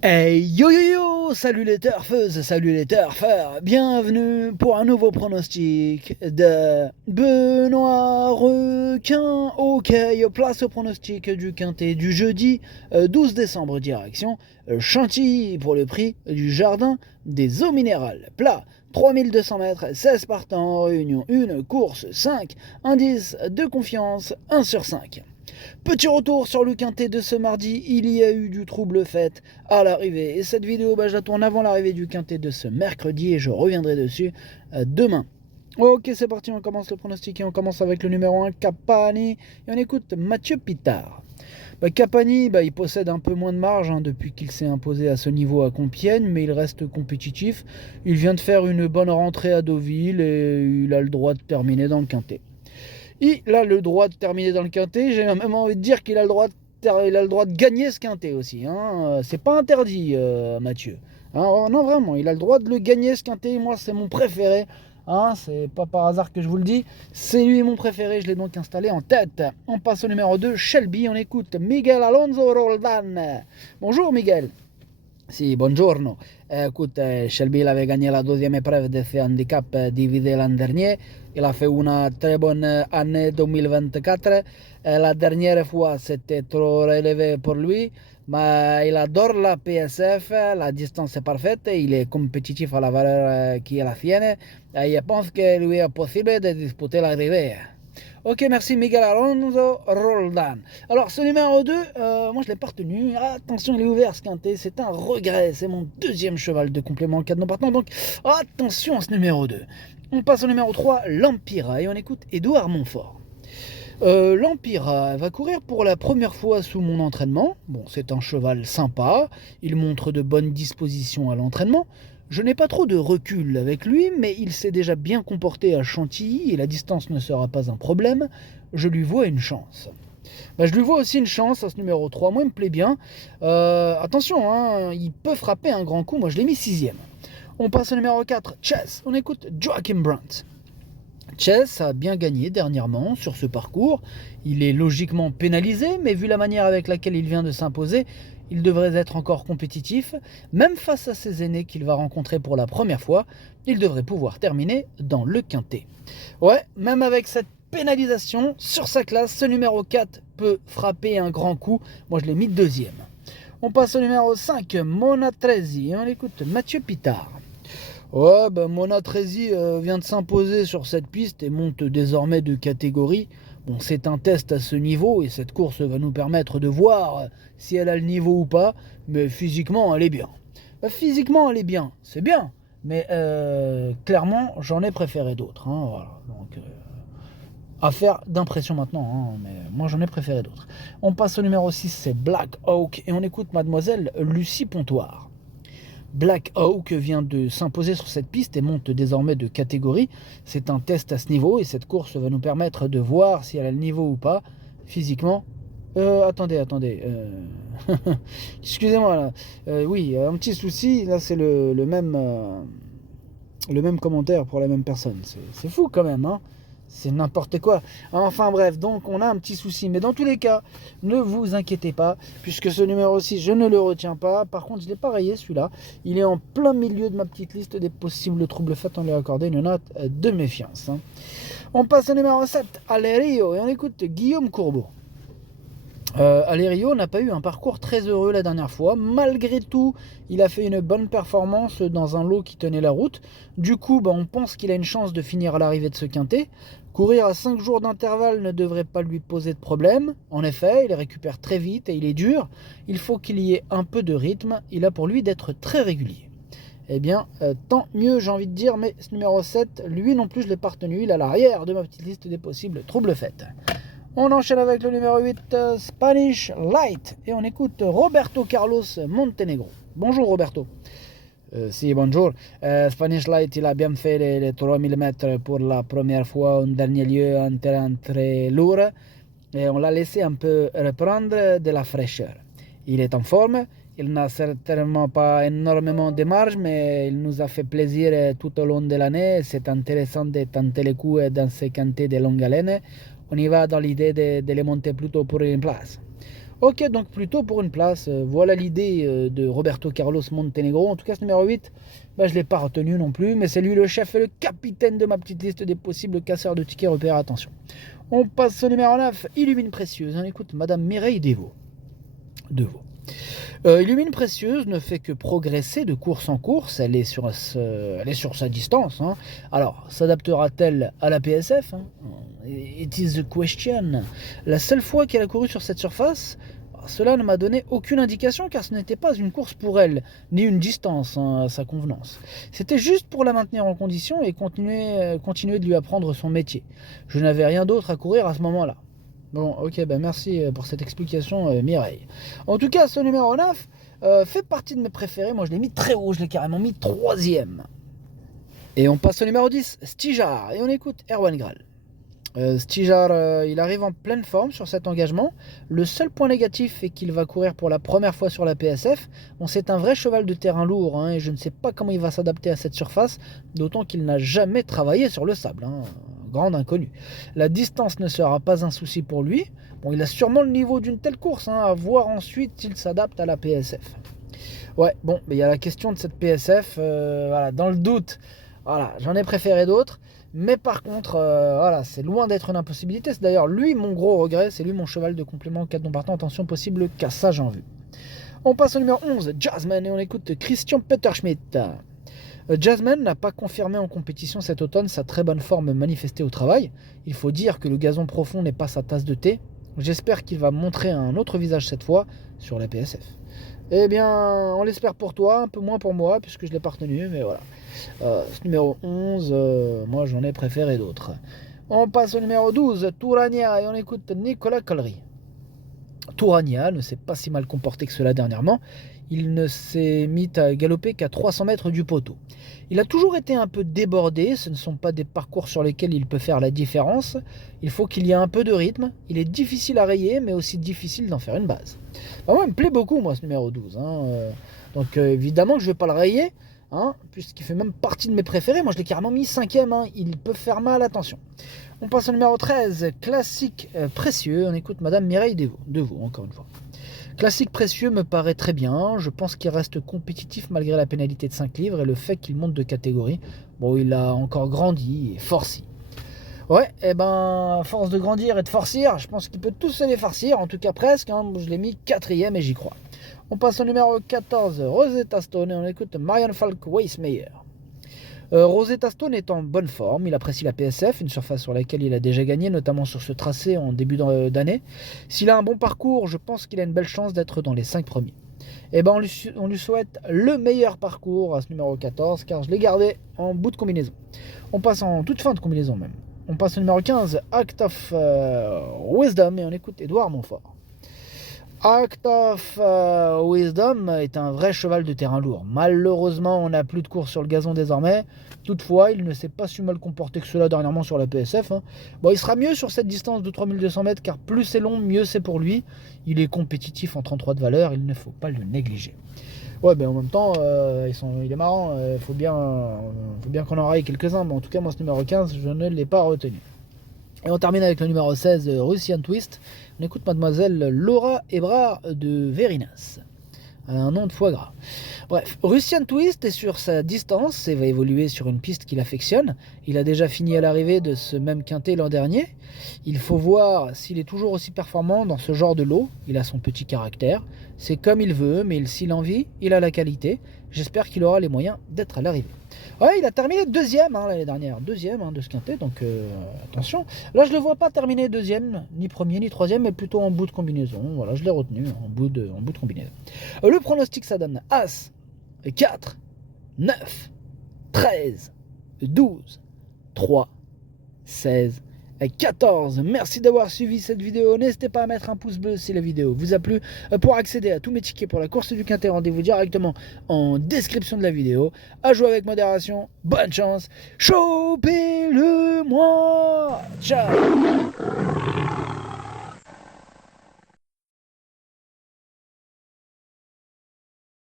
Hey yo yo yo, salut les turfeuses, salut les turfeurs, bienvenue pour un nouveau pronostic de Benoît Requin. Ok, place au pronostic du quintet du jeudi 12 décembre direction Chantilly pour le prix du jardin des eaux minérales. Plat 3200 mètres, 16 partants, réunion 1, course 5, indice de confiance 1 sur 5. Petit retour sur le quintet de ce mardi, il y a eu du trouble fait à l'arrivée. Et cette vidéo, je la tourne avant l'arrivée du quintet de ce mercredi et je reviendrai dessus demain. Ok, c'est parti, on commence le pronostic et on commence avec le numéro 1, Capani. Et on écoute Mathieu Pitard. Capani, il possède un peu moins de marge depuis qu'il s'est imposé à ce niveau à Compiègne, mais il reste compétitif. Il vient de faire une bonne rentrée à Deauville et il a le droit de terminer dans le quintet. Il a le droit de terminer dans le quintet. J'ai même envie de dire qu'il a le droit de gagner ce quintet aussi. C'est pas interdit, Mathieu. Non, vraiment, il a le droit de le gagner ce quintet. Moi, c'est mon préféré. C'est pas par hasard que je vous le dis. C'est lui mon préféré. Je l'ai donc installé en tête. On passe au numéro 2, Shelby. On écoute Miguel Alonso Roldan. Bonjour, Miguel. Si, buongiorno. Écoute, Shelby il avait gagné la deuxième épreuve de ce handicap divisé l'an dernier. Il a fait une très bonne année 2024. La dernière fois, c'était trop relevé pour lui. Mais il adore la PSF, la distance est parfaite, il est compétitif à la valeur qui est la sienne. Et je pense qu'il lui est possible de disputer l'arrivée. Ok, merci Miguel Alonso Roldan. Alors, ce numéro 2, moi je l'ai pas retenu. Attention, il est ouvert ce quintet. C'est un regret. C'est mon deuxième cheval de complément en cas de non partant. Donc, attention à ce numéro 2. On passe au numéro 3, l'Empira. Et on écoute Édouard Montfort. L'Empira va courir pour la première fois sous mon entraînement. Bon, c'est un cheval sympa. Il montre de bonnes dispositions à l'entraînement. Je n'ai pas trop de recul avec lui, mais il s'est déjà bien comporté à Chantilly et la distance ne sera pas un problème. Je lui vois une chance. Je lui vois aussi une chance à ce numéro 3. Moi, il me plaît bien. Attention, il peut frapper un grand coup. Moi, je l'ai mis sixième. On passe au numéro 4, Chess. On écoute Joachim Brandt. Chess a bien gagné dernièrement sur ce parcours. Il est logiquement pénalisé, mais vu la manière avec laquelle il vient de s'imposer, il devrait être encore compétitif. Même face à ses aînés qu'il va rencontrer pour la première fois, il devrait pouvoir terminer dans le quintet. Ouais, même avec cette pénalisation sur sa classe, ce numéro 4 peut frapper un grand coup. Moi, je l'ai mis deuxième. On passe au numéro 5, Mona Tresi, et on écoute Mathieu Pitard. Ouais, Mona Tresi vient de s'imposer sur cette piste et monte désormais de catégorie. Bon, c'est un test à ce niveau et cette course va nous permettre de voir si elle a le niveau ou pas, mais physiquement, elle est bien. Physiquement, elle est bien, c'est bien, mais clairement, j'en ai préféré d'autres. Voilà. Donc, affaire d'impression maintenant, mais moi j'en ai préféré d'autres. On passe au numéro 6, c'est Black Oak, et on écoute mademoiselle Lucie Pontoire. Black Hawk vient de s'imposer sur cette piste et monte désormais de catégorie. C'est un test à ce niveau et cette course va nous permettre de voir si elle a le niveau ou pas physiquement. Attendez. Excusez-moi là. Oui, un petit souci. Là, c'est le même commentaire pour la même personne. C'est fou quand même, hein. C'est n'importe quoi. Enfin bref, donc on a un petit souci. Mais dans tous les cas, ne vous inquiétez pas, puisque ce numéro 6, je ne le retiens pas. Par contre, je l'ai pas rayé celui-là. Il est en plein milieu de ma petite liste des possibles troubles faits. On lui a accordé une note de méfiance. On passe au numéro 7, Alerio, et on écoute Guillaume Courbeau. Alerio n'a pas eu un parcours très heureux la dernière fois. Malgré tout, il a fait une bonne performance dans un lot qui tenait la route. Du coup, on pense qu'il a une chance de finir à l'arrivée de ce quintet. Courir à 5 jours d'intervalle ne devrait pas lui poser de problème. En effet, il récupère très vite et il est dur. Il faut qu'il y ait un peu de rythme. Il a pour lui d'être très régulier. Eh bien, tant mieux, j'ai envie de dire, mais ce numéro 7, lui non plus, je ne l'ai pas retenu. Il est à l'arrière de ma petite liste des possibles troubles faits. On enchaîne avec le numéro 8, Spanish Light. Et on écoute Roberto Carlos Montenegro. Bonjour Roberto. Si, bonjour. Spanish Light, il a bien fait les 3000 mètres pour la première fois en dernier lieu en terrain très lourd. Et on l'a laissé un peu reprendre de la fraîcheur. Il est en forme. Il n'a certainement pas énormément de marge, mais il nous a fait plaisir tout au long de l'année. C'est intéressant de tenter les coups dans ces quintets de longue haleine. On y va dans l'idée de les monter plutôt pour une place. Ok, donc plutôt pour une place. Voilà l'idée de Roberto Carlos Montenegro. En tout cas, ce numéro 8, je ne l'ai pas retenu non plus, mais c'est lui le chef et le capitaine de ma petite liste des possibles casseurs de tickets repères. Attention. On passe au numéro 9, Illumine Précieuse. On écoute Madame Mireille Devaux. Illumine Précieuse ne fait que progresser de course en course, elle est sur sa distance. Hein. Alors, s'adaptera-t-elle à la PSF hein? It is the question. La seule fois qu'elle a couru sur cette surface, cela ne m'a donné aucune indication car ce n'était pas une course pour elle, ni une distance hein, à sa convenance. C'était juste pour la maintenir en condition et continuer de lui apprendre son métier. Je n'avais rien d'autre à courir à ce moment-là. Bon, ok, merci pour cette explication, Mireille. En tout cas, ce numéro 9 fait partie de mes préférés. Moi, je l'ai mis très haut, je l'ai carrément mis 3e. Et on passe au numéro 10, Stijar. Et on écoute Erwan Graal. Stijar, il arrive en pleine forme sur cet engagement. Le seul point négatif est qu'il va courir pour la première fois sur la PSF. Bon, c'est un vrai cheval de terrain lourd hein, et je ne sais pas comment il va s'adapter à cette surface, d'autant qu'il n'a jamais travaillé sur le sable. Hein. Grande inconnue. La distance ne sera pas un souci pour lui. Bon, il a sûrement le niveau d'une telle course, hein, à voir ensuite s'il s'adapte à la PSF. Ouais, bon, il y a la question de cette PSF. Voilà, dans le doute, voilà, j'en ai préféré d'autres. Mais par contre, voilà, c'est loin d'être une impossibilité. C'est d'ailleurs lui mon gros regret. C'est lui mon cheval de complément 4 non partant. Attention, possible cassage en vue. On passe au numéro 11, Jasmine, et on écoute Christian Peterschmidt. Jasmine n'a pas confirmé en compétition cet automne sa très bonne forme manifestée au travail. Il faut dire que le gazon profond n'est pas sa tasse de thé. J'espère qu'il va montrer un autre visage cette fois sur la PSF. Eh bien, on l'espère pour toi, un peu moins pour moi, puisque je ne l'ai pas retenu, mais voilà. Ce numéro 11, moi j'en ai préféré d'autres. On passe au numéro 12, Tourania, et on écoute Nicolas Collery. Tourania ne s'est pas si mal comporté que cela dernièrement. Il ne s'est mis à galoper qu'à 300 mètres du poteau. Il a toujours été un peu débordé, ce ne sont pas des parcours sur lesquels il peut faire la différence. Il faut qu'il y ait un peu de rythme, il est difficile à rayer, mais aussi difficile d'en faire une base. Moi, il me plaît beaucoup, moi, ce numéro 12. Donc évidemment que je ne vais pas le rayer, puisqu'il fait même partie de mes préférés. Moi, je l'ai carrément mis 5e, il peut faire mal, attention. On passe au numéro 13, Classique Précieux. On écoute Madame Mireille Devaux, encore une fois. Classique Précieux me paraît très bien. Je pense qu'il reste compétitif malgré la pénalité de 5 livres et le fait qu'il monte de catégorie. Bon, il a encore grandi et forci. Ouais, à force de grandir et de forcir, je pense qu'il peut tous se les farcir, en tout cas presque. Je l'ai mis 4e et j'y crois. On passe au numéro 14, Rosetta Stone, et on écoute Marianne Falk-Weissmeyer. Rosetta Stone est en bonne forme, il apprécie la PSF, une surface sur laquelle il a déjà gagné, notamment sur ce tracé en début d'année. S'il a un bon parcours, je pense qu'il a une belle chance d'être dans les 5 premiers. On lui souhaite le meilleur parcours à ce numéro 14, car je l'ai gardé en bout de combinaison. On passe en toute fin de combinaison même. On passe au numéro 15, Act of Wisdom, et on écoute Édouard Montfort. Act of Wisdom est un vrai cheval de terrain lourd. Malheureusement, on n'a plus de course sur le gazon désormais. Toutefois, il ne s'est pas si mal comporté que cela dernièrement sur la PSF. Bon, il sera mieux sur cette distance de 3200 mètres, car plus c'est long, mieux c'est pour lui. Il est compétitif en 33 de valeur, il ne faut pas le négliger. Ouais, en même temps, il est marrant. Faut bien qu'on en raille quelques-uns. Mais en tout cas, moi, ce numéro 15, je ne l'ai pas retenu. Et on termine avec le numéro 16, Russian Twist. On écoute mademoiselle Laura Ebrard de Verinas. Un nom de foie gras. Bref, Russian Twist est sur sa distance et va évoluer sur une piste qu'il affectionne. Il a déjà fini à l'arrivée de ce même quintet l'an dernier. Il faut voir s'il est toujours aussi performant dans ce genre de lot. Il a son petit caractère. C'est comme il veut, mais s'il en vit, il a la qualité. J'espère qu'il aura les moyens d'être à l'arrivée. Ouais, il a terminé 2e l'année dernière. 2e de ce quintet, donc attention. Là, je ne le vois pas terminer 2e, ni 1er, ni 3e, mais plutôt en bout de combinaison. Voilà, je l'ai retenu, en bout de combinaison. Le pronostic, ça donne As, 4, 9, 13, 12, 3, 16, 14. Merci d'avoir suivi cette vidéo. N'hésitez pas à mettre un pouce bleu si la vidéo vous a plu. Pour accéder à tous mes tickets pour la course du quintet, rendez-vous directement en description de la vidéo. À jouer avec modération. Bonne chance. Chopez-le-moi. Ciao.